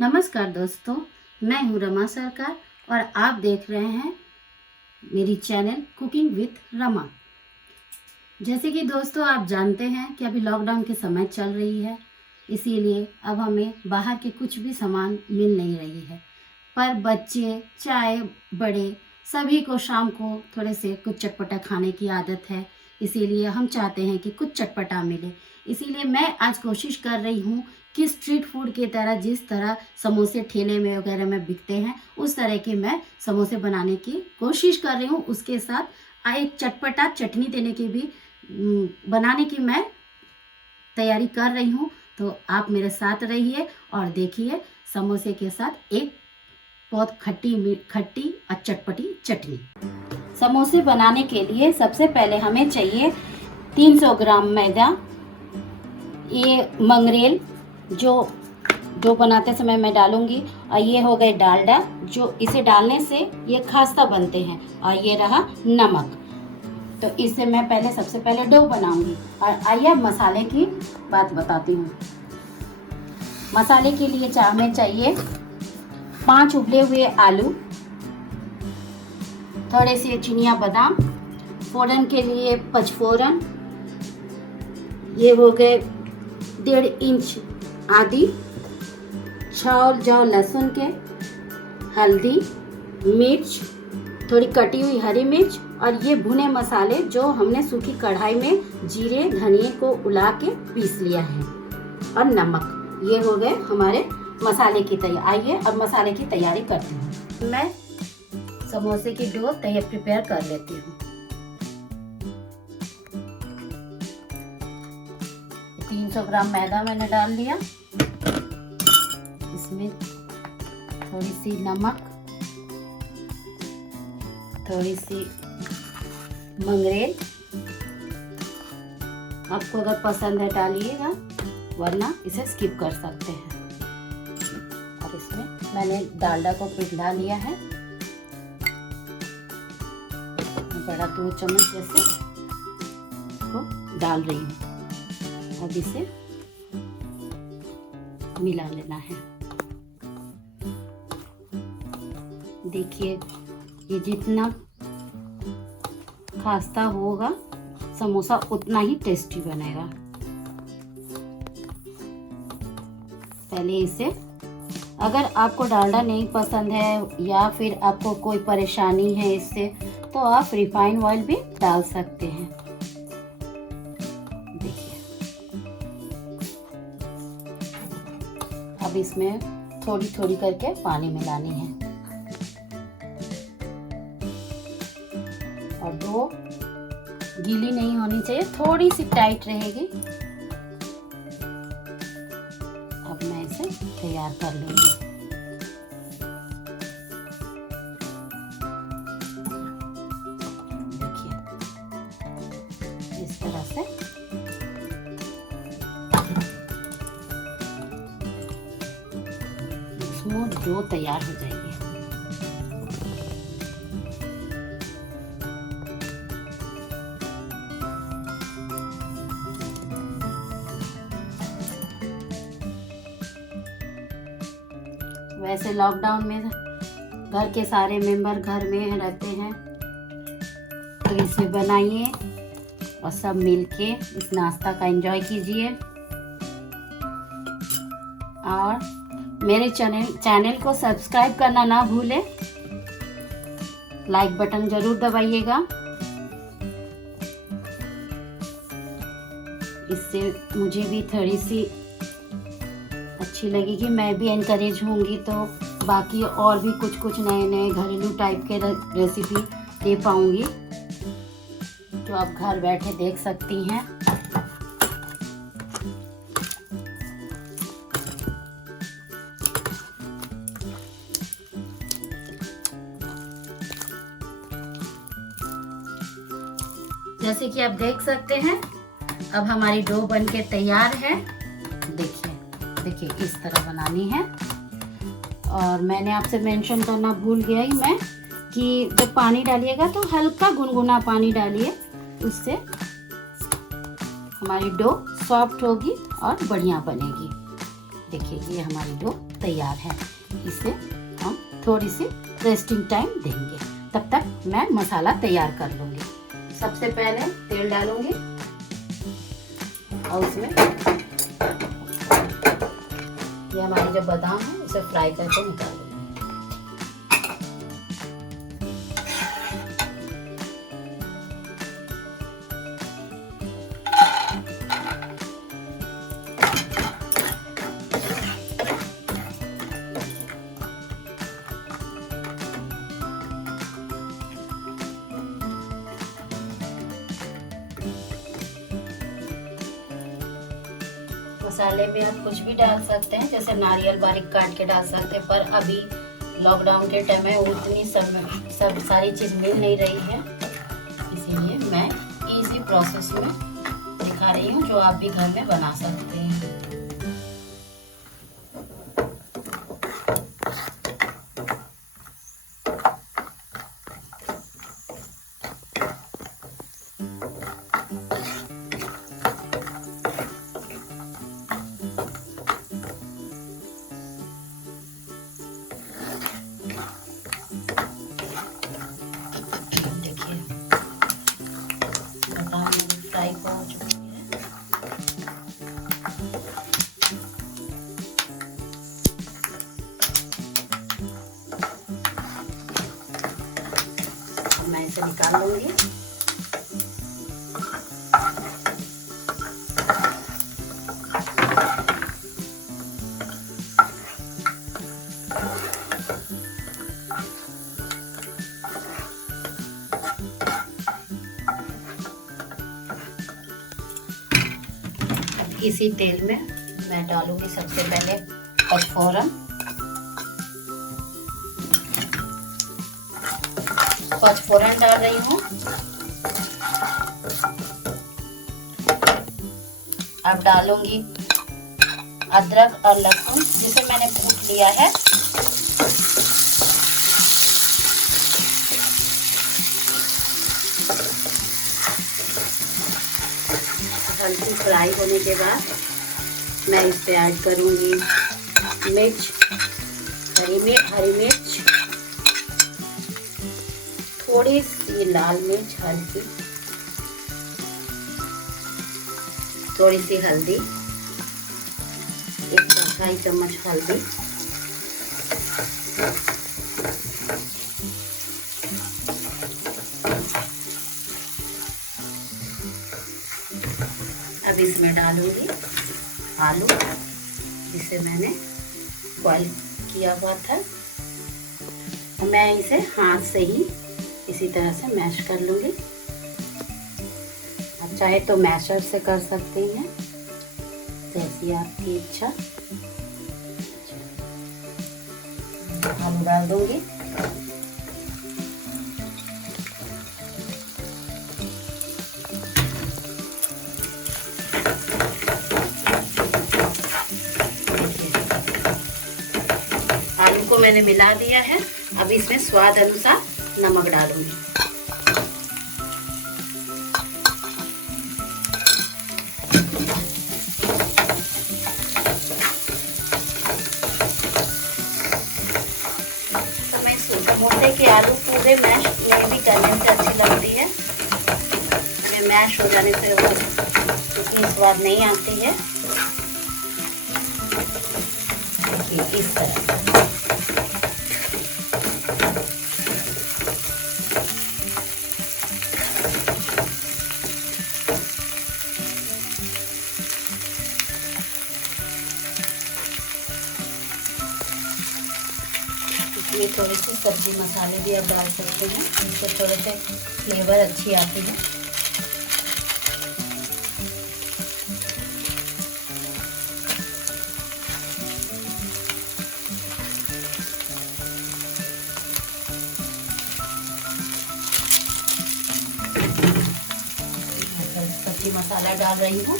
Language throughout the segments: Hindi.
नमस्कार दोस्तों, मैं हूँ रमा सरकार और आप देख रहे हैं मेरी चैनल कुकिंग विथ रमा। जैसे कि दोस्तों आप जानते हैं कि अभी लॉकडाउन के समय चल रही है, इसीलिए अब हमें बाहर के कुछ भी सामान मिल नहीं रही है। पर बच्चे चाहे बड़े सभी को शाम को थोड़े से कुछ चटपटा खाने की आदत है, इसीलिए हम चाहते हैं कि कुछ चटपटा मिले। इसीलिए मैं आज कोशिश कर रही हूँ कि स्ट्रीट फूड की तरह जिस तरह समोसे ठेले में वगैरह में बिकते हैं उस तरह के मैं समोसे बनाने की कोशिश कर रही हूँ। उसके साथ एक चटपटा चटनी देने की भी बनाने की मैं तैयारी कर रही हूँ। तो आप मेरे साथ रहिए और देखिए समोसे के साथ एक बहुत खट्टी और चटपटी चटनी। समोसे बनाने के लिए सबसे पहले हमें चाहिए 300 ग्राम मैदा, ये मंगरेल जो बनाते समय मैं डालूंगी, और ये हो गए डालडा जो इसे डालने से ये खास्ता बनते हैं, और ये रहा नमक। तो इससे मैं सबसे पहले डो बनाऊंगी। और आइए मसाले की बात बताती हूँ। मसाले के लिए हमें चाहिए 5 उबले हुए आलू, थोड़े से चिनिया बादाम, फोरन के लिए पचफोरन, ये हो गए 1.5 इंच आदि, 6 जौ लहसुन के, हल्दी, मिर्च, थोड़ी कटी हुई हरी मिर्च, और ये भुने मसाले जो हमने सूखी कढ़ाई में जीरे धनिए को उला के पीस लिया है, और नमक। ये हो गए हमारे मसाले की तैयारी। आइए अब मसाले की तैयारी करती हूँ। मैं समोसे की डो प्रिपेयर कर लेती हूँ। 300 ग्राम मैदा मैंने डाल दिया, इसमें थोड़ी सी नमक, थोड़ी सी मंगरेल, आपको अगर पसंद है डालिएगा, वरना इसे स्किप कर सकते हैं। और इसमें मैंने डालडा को पिघला लिया है, बड़ा 2 चम्मच जैसे को डाल रही हूँ। अब इसे मिला लेना है। देखिए ये जितना खास्ता होगा समोसा उतना ही टेस्टी बनेगा। पहले इसे, अगर आपको डालडा नहीं पसंद है या फिर आपको कोई परेशानी है इससे, तो आप रिफाइंड ऑयल भी डाल सकते हैं। देखिए अब इसमें थोड़ी थोड़ी करके पानी मिलानी है, और डो गीली नहीं होनी चाहिए, थोड़ी सी टाइट रहेगी। अब मैं इसे तैयार कर लूंगी। देखिए इस तरह से स्मूथ डो तैयार हो जाएगी। वैसे लॉकडाउन में घर के सारे मेंबर घर में रहते हैं, तो इसे बनाइए और सब मिलके इस नाश्ता का एंजॉय कीजिए। और मेरे चैनल को सब्सक्राइब करना ना भूलें, लाइक बटन जरूर दबाइएगा, इससे मुझे भी थोड़ी सी अच्छी लगेगी, मैं भी एनकरेज होंगी, तो बाकी और भी कुछ नए घरेलू टाइप के रेसिपी दे पाऊंगी, जो आप घर बैठे देख सकती हैं। जैसे कि आप देख सकते हैं अब हमारी डो बनके तैयार है। देखिए इस तरह बनानी है। और मैंने आपसे मेंशन करना भूल गया ही मैं कि जब पानी डालिएगा तो हल्का गुनगुना पानी डालिए, उससे हमारी डो सॉफ्ट होगी और बढ़िया बनेगी। देखिए ये हमारी डो तैयार है। इसे हम थोड़ी सी रेस्टिंग टाइम देंगे, तब तक मैं मसाला तैयार कर लूँगी। सबसे पहले तेल डालूँगी और उसमें ये हमारी जो बादाम है उसे फ्राई करके निकाल लूँगी। मसाले में आप कुछ भी डाल सकते हैं, जैसे नारियल बारीक काट के डाल सकते हैं, पर अभी लॉकडाउन के टाइम में उतनी सब सारी चीज़ मिल नहीं रही है, इसीलिए मैं इजी प्रोसेस में दिखा रही हूँ जो आप भी घर में बना सकते हैं। फ्राई हो चुकी है। मैं इसे निकाल लूंगी। इसी तेल में मैं डालूंगी सबसे पहले पचफोरन। पचफोरन डाल रही हूँ। अब डालूंगी अदरक और लहसुन जिसे मैंने कूट लिया है। हल्की फ्राई होने के बाद मैं इस पे ऐड करूंगी मिर्च, हरी मिर्च, थोड़ी सी लाल मिर्च हल्की, थोड़ी सी हल्दी, 1 चौथाई चम्मच हल्दी, अब इसमें डालूंगी आलू जिसे मैंने बॉईल किया हुआ था। मैं इसे हाथ से ही इसी तरह से मैश कर लूंगी। आप चाहे तो मैशर से कर सकते हैं, जैसी आपकी इच्छा। आलू डाल दूंगी। आलू को मैंने मिला दिया है। अब इसमें स्वाद अनुसार नमक डालूंगी। तो मैं सोचा मोटे के आलू पूरे मैश में भी करने से अच्छी लगती है, मैश हो जाने से वो उतनी स्वाद नहीं आती है। इस तरह ये थोड़ी सी सब्जी मसाले भी आप डाल सकते हैं, इससे थोड़े से फ्लेवर अच्छी आती है। सब्जी मसाला डाल रही हूँ।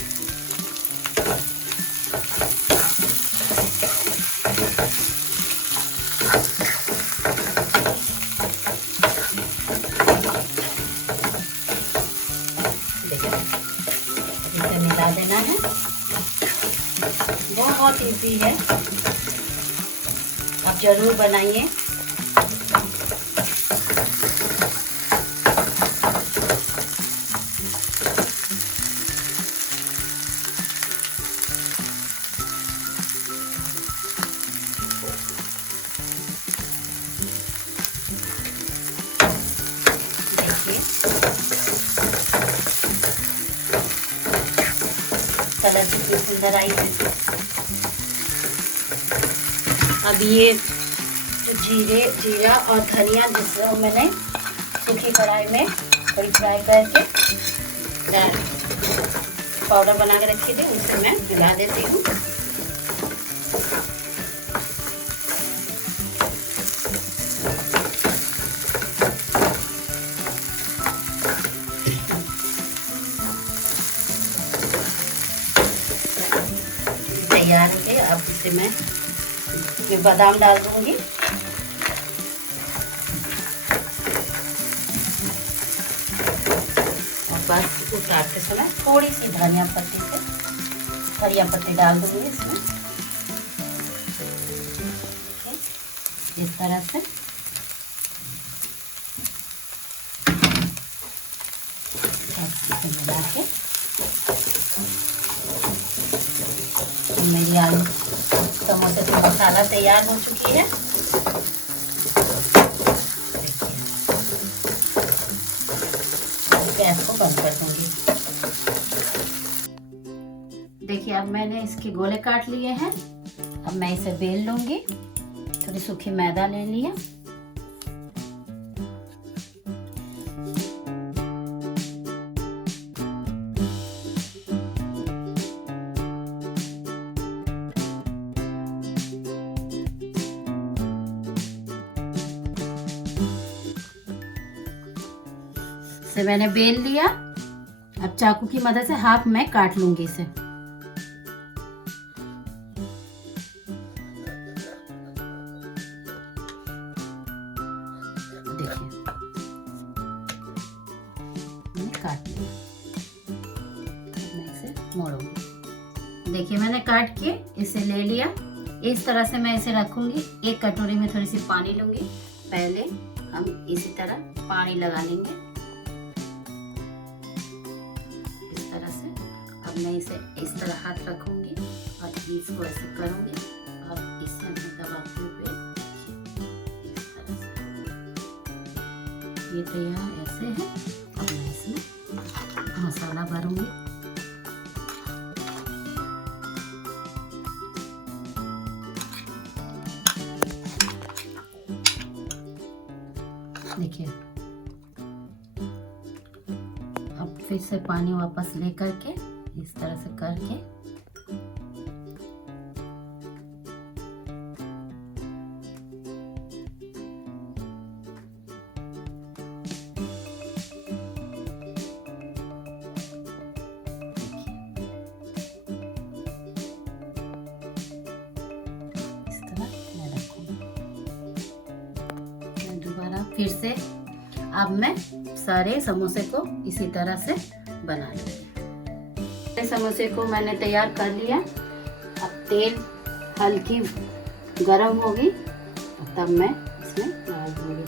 इसे मिला देना है। बहुत इजी है, आप जरूर बनाइए। कलर कितनी सुंदर आई है। अब ये जो जीरा और धनिया जिसको मैंने सूखी कढ़ाई में थोड़ी फ्राई करके पाउडर बना के रखी थी, उसे मैं मिला देती हूँ। तैयार है। अब इसे मैं बादाम डाल दूंगी और बस उतारते समय थोड़ी सी धनिया पत्ती डाल दूंगी इसमें। इस तरह से मिला के मेरी आलू समोसे की मसाला तैयार हो चुकी है। गैस को बंद कर दूंगी। देखिए अब मैंने इसके गोले काट लिए हैं। अब मैं इसे बेल लूंगी। थोड़ी सूखी मैदा ले लिया। इसे मैंने बेल लिया। अब चाकू की मदद से हाफ में काट लूंगी इसे। देखिए मैंने काट लिया। मैं इसे मोड़ूंगी। देखिए मैंने काट के इसे ले लिया। इस तरह से मैं इसे रखूंगी। एक कटोरी में थोड़ी सी पानी लूंगी। पहले हम इसी तरह पानी लगा लेंगे। अब मैं इसे इस तरह हाथ रखूंगी और इसको ऐसे करूंगी और इसे मैं दबाती हूँ इस तरह से। ये तैयार ऐसे है। अब मैं इसमें मसाला भरूंगी। देखिए अब फिर से पानी वापस लेकर के इस तरह से करके इस तरह मैं रखूंगी। मैं दोबारा फिर से अब मैं सारे समोसे को इसी तरह से बना लूंगी। समोसे को मैंने तैयार कर लिया। अब तेल हल्की गरम होगी तब मैं इसमें डाल दूंगी।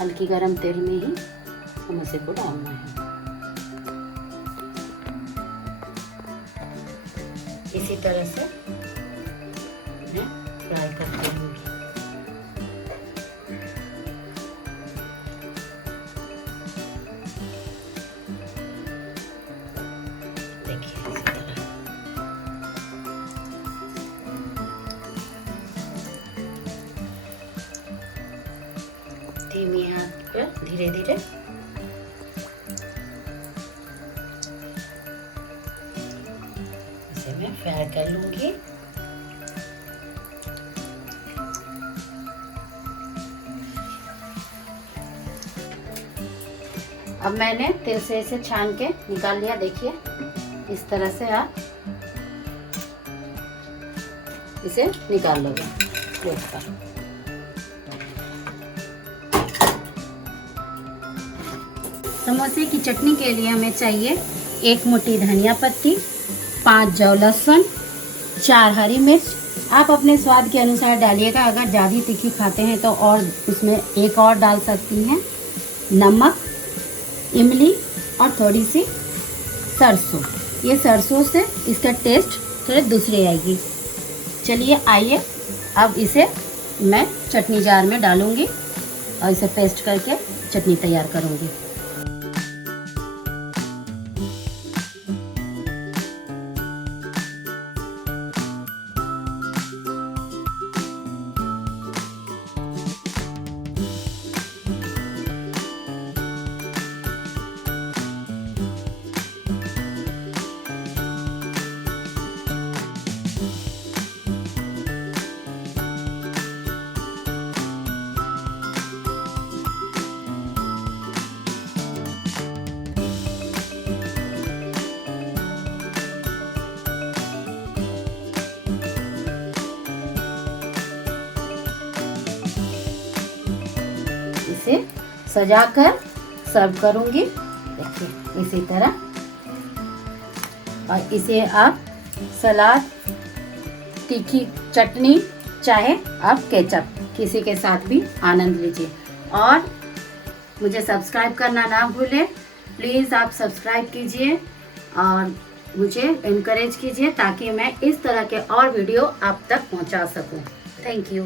हल्की गरम तेल में ही समोसे को डालना है। इसी तरह से मैं फ्राई करती हूँ। धीमी आंच पर धीरे धीरे इसे मैं फ्राई कर लूंगी। अब मैंने तेल से इसे छान के निकाल लिया। देखिए इस तरह से आप इसे निकाल लोगे प्लेट पर। समोसे की चटनी के लिए हमें चाहिए 1 मुट्ठी धनिया पत्ती, 5 जौ लहसुन, 4 हरी मिर्च, आप अपने स्वाद के अनुसार डालिएगा। अगर ज़्यादा तीखी खाते हैं तो और उसमें एक और डाल सकती हैं, नमक, इमली और थोड़ी सी सरसों। ये सरसों से इसका टेस्ट थोड़े दूसरे आएगी। चलिए आइए, अब इसे मैं चटनी जार में डालूंगी और इसे पेस्ट करके चटनी तैयार करूंगी। इसे सजाकर सर्व करूंगी, देखिए इसी तरह। और इसे आप सलाद, तीखी चटनी, चाहे आप केचप, किसी के साथ भी आनंद लीजिए। और मुझे सब्सक्राइब करना ना भूलें, प्लीज़ आप सब्सक्राइब कीजिए और मुझे इनकरेज कीजिए ताकि मैं इस तरह के और वीडियो आप तक पहुंचा सकूं। Thank you.